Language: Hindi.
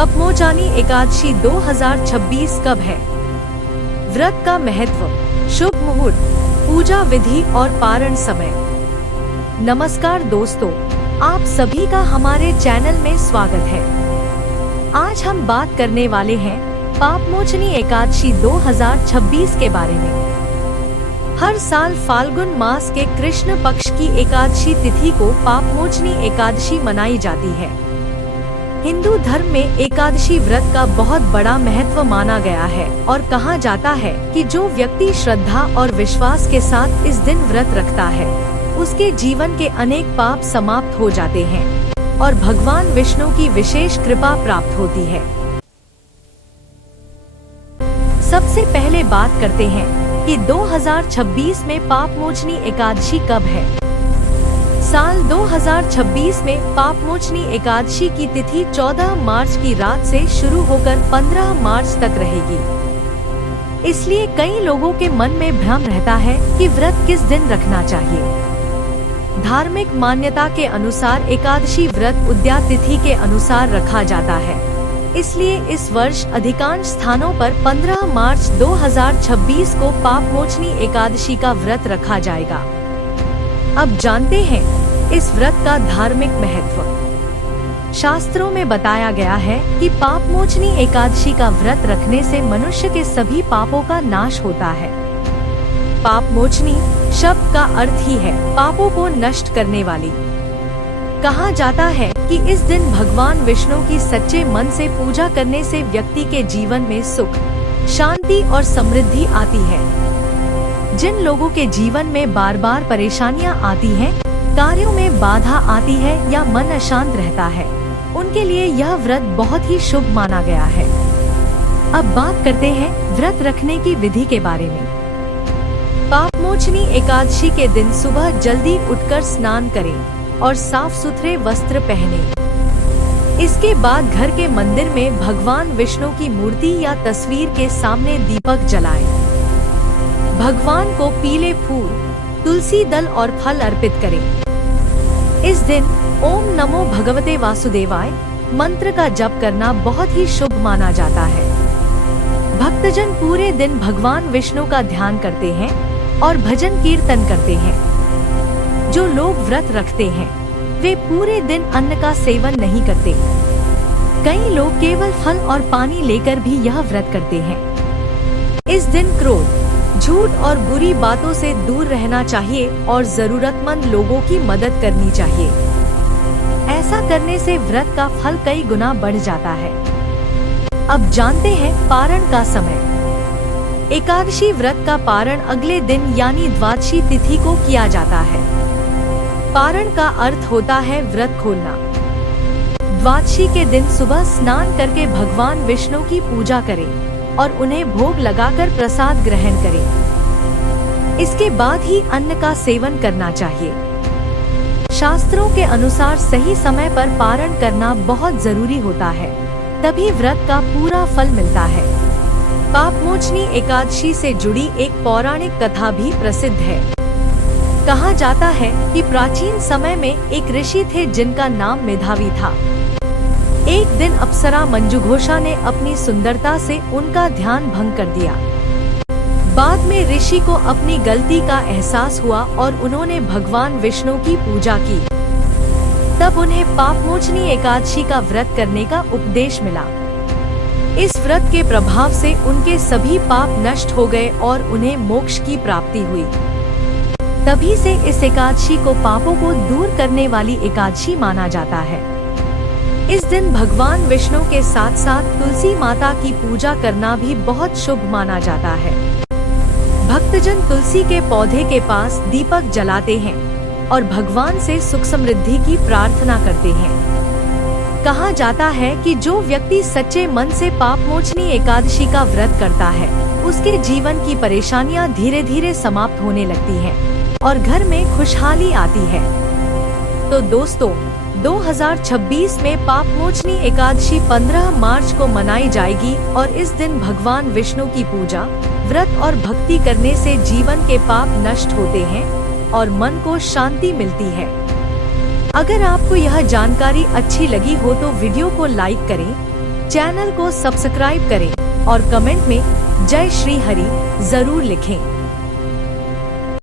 पापमोचनी एकादशी 2026 कब है? व्रत का महत्व, शुभ मुहूर्त, पूजा विधि और पारण समय। नमस्कार दोस्तों, आप सभी का हमारे चैनल में स्वागत है। आज हम बात करने वाले हैं पापमोचनी एकादशी 2026 के बारे में। हर साल फाल्गुन मास के कृष्ण पक्ष की एकादशी तिथि को पापमोचनी एकादशी मनाई जाती है। हिंदू धर्म में एकादशी व्रत का बहुत बड़ा महत्व माना गया है और कहा जाता है कि जो व्यक्ति श्रद्धा और विश्वास के साथ इस दिन व्रत रखता है, उसके जीवन के अनेक पाप समाप्त हो जाते हैं और भगवान विष्णु की विशेष कृपा प्राप्त होती है। सबसे पहले बात करते हैं कि 2026 में पापमोचनी एकादशी कब है। साल 2026 में पापमोचनी एकादशी की तिथि 14 मार्च की रात से शुरू होकर 15 मार्च तक रहेगी। इसलिए कई लोगों के मन में भ्रम रहता है कि व्रत किस दिन रखना चाहिए। धार्मिक मान्यता के अनुसार एकादशी व्रत उदया तिथि के अनुसार रखा जाता है। इसलिए इस वर्ष अधिकांश स्थानों पर 15 मार्च 2026 को पापमोचनी एकादशी का व्रत रखा जाएगा। अब जानते हैं इस व्रत का धार्मिक महत्व। शास्त्रों में बताया गया है कि पापमोचनी एकादशी का व्रत रखने से मनुष्य के सभी पापों का नाश होता है। पापमोचनी शब्द का अर्थ ही है पापों को नष्ट करने वाली। कहा जाता है कि इस दिन भगवान विष्णु की सच्चे मन से पूजा करने से व्यक्ति के जीवन में सुख, शांति और समृद्धि आती है। जिन लोगों के जीवन में बार बार परेशानियां आती हैं, कार्यों में बाधा आती है या मन अशांत रहता है, उनके लिए यह व्रत बहुत ही शुभ माना गया है। अब बात करते हैं व्रत रखने की विधि के बारे में। पापमोचनी एकादशी के दिन सुबह जल्दी उठकर स्नान करें और साफ सुथरे वस्त्र पहने। इसके बाद घर के मंदिर में भगवान विष्णु की मूर्ति या तस्वीर के सामने दीपक जलाएं। भगवान को पीले फूल, तुलसी दल और फल अर्पित करें। इस दिन ओम नमो भगवते वासुदेवाय मंत्र का जप करना बहुत ही शुभ माना जाता है। भक्तजन पूरे दिन भगवान विष्णु का ध्यान करते हैं और भजन कीर्तन करते हैं। जो लोग व्रत रखते हैं, वे पूरे दिन अन्न का सेवन नहीं करते। कई लोग केवल फल और पानी लेकर भी यह व्रत करते हैं। इस दिन क्रोध, झूठ और बुरी बातों से दूर रहना चाहिए और जरूरतमंद लोगों की मदद करनी चाहिए। ऐसा करने से व्रत का फल कई गुना बढ़ जाता है। अब जानते हैं पारण का समय। एकादशी व्रत का पारण अगले दिन यानी द्वादशी तिथि को किया जाता है। पारण का अर्थ होता है व्रत खोलना। द्वादशी के दिन सुबह स्नान करके भगवान विष्णु की पूजा करें और उन्हें भोग लगाकर प्रसाद ग्रहण करें। इसके बाद ही अन्न का सेवन करना चाहिए। शास्त्रों के अनुसार सही समय पर पारण करना बहुत जरूरी होता है, तभी व्रत का पूरा फल मिलता है। पापमोचनी एकादशी से जुड़ी एक पौराणिक कथा भी प्रसिद्ध है। कहा जाता है कि प्राचीन समय में एक ऋषि थे जिनका नाम मेधावी था। एक दिन अप्सरा मंजुघोषा ने अपनी सुंदरता से उनका ध्यान भंग कर दिया। बाद में ऋषि को अपनी गलती का एहसास हुआ और उन्होंने भगवान विष्णु की पूजा की। तब उन्हें पापमोचनी एकादशी का व्रत करने का उपदेश मिला। इस व्रत के प्रभाव से उनके सभी पाप नष्ट हो गए और उन्हें मोक्ष की प्राप्ति हुई। तभी से इस एकादशी को पापों को दूर करने वाली एकादशी माना जाता है। इस दिन भगवान विष्णु के साथ साथ तुलसी माता की पूजा करना भी बहुत शुभ माना जाता है। भक्तजन तुलसी के पौधे के पास दीपक जलाते हैं और भगवान से सुख समृद्धि की प्रार्थना करते हैं। कहा जाता है कि जो व्यक्ति सच्चे मन से पापमोचनी एकादशी का व्रत करता है, उसके जीवन की परेशानियां धीरे धीरे समाप्त होने लगती हैं और घर में खुशहाली आती है। तो दोस्तों, 2026 में पापमोचनी एकादशी 15 मार्च को मनाई जाएगी और इस दिन भगवान विष्णु की पूजा, व्रत और भक्ति करने से जीवन के पाप नष्ट होते हैं और मन को शांति मिलती है। अगर आपको यह जानकारी अच्छी लगी हो तो वीडियो को लाइक करें, चैनल को सब्सक्राइब करें और कमेंट में जय श्री हरि जरूर लिखें।